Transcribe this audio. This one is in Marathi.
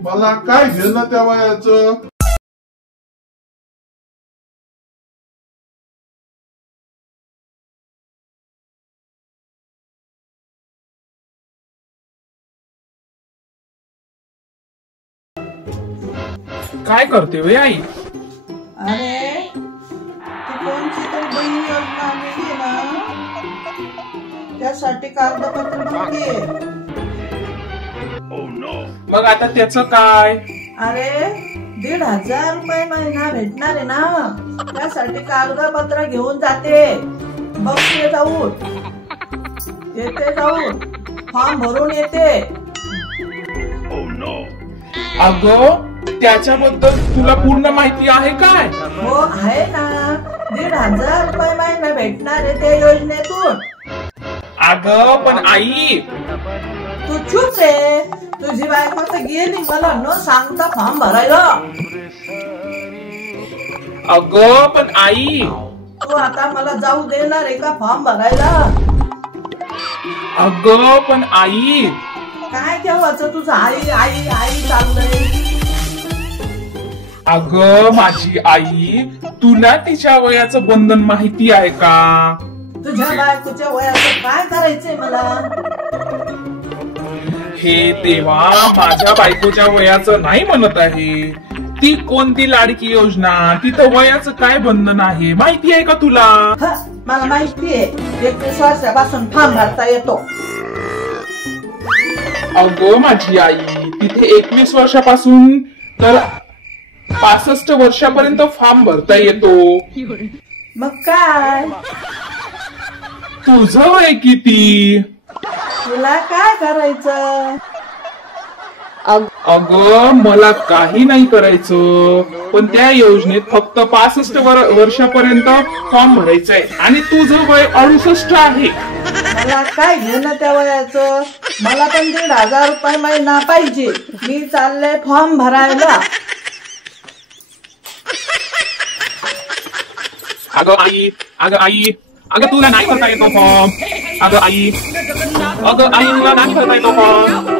मला काय घेणं त्या वयाचं? काय करते वे आई? अरे ती कोणची तर बहीण योजना आलेली ना, त्यासाठी कागदपत्र मागे. मग आता त्याचं काय? अरे 1,500 रुपये महिना भेटणार आहे ना, त्यासाठी कागदपत्र घेऊन जाते. बघते जाऊन येते, जाऊन फॉर्म भरून येते. अगं त्याच्याबद्दल तुला पूर्ण माहिती आहे काय? हो आहे ना, 1,500 रुपये महिना भेटणार आहे त्या योजनेतून. अगं पण आई, तू चूप रे. तुझी बायको तर गेली मला न सांगता फॉर्म भरायला. अगं पण आई, तू आता मला जाऊ देणार आहे का फॉर्म भरायला? अगं पण आई, काय तेव्हाच तुझं आई आई आई चाललंय. अगं माझी आई, तुला तिच्या वयाचं बंधन माहिती आहे का? तुझ्या बायकोच्या वयाचं काय करायचंय मला? हे देवा, माझ्या बायकोच्या वयाचं नाही म्हणत आहे. ती कोणती लाडकी योजना, तिथं वयाचं काय बंधन आहे माहिती आहे का तुला? मला माहितीये, 21 वर्षापासून फॉर्म भरता येतो. अगं माझी आई, तिथे 21 वर्षापासून तर 65 वर्षापर्यंत फॉर्म भरता येतो. मग काय? तुझं वय किती? तुला काय करायचं? अगं मला काही नाही करायचं, पण त्या योजनेत फक्त 65 वर्षापर्यंत फॉर्म भरायचंय आणि तुझं वय 68 आहे. मला काय घेणं त्या वयाचं? मला पण 1,500 रुपये महिना पाहिजे. मी चाललंय फॉर्म भरायला. अगं आई, अगं आई, अगं तुला नाही भरता येतो फॉर्म. अगं आई, तुला नाही भरता येतो फॉर्म.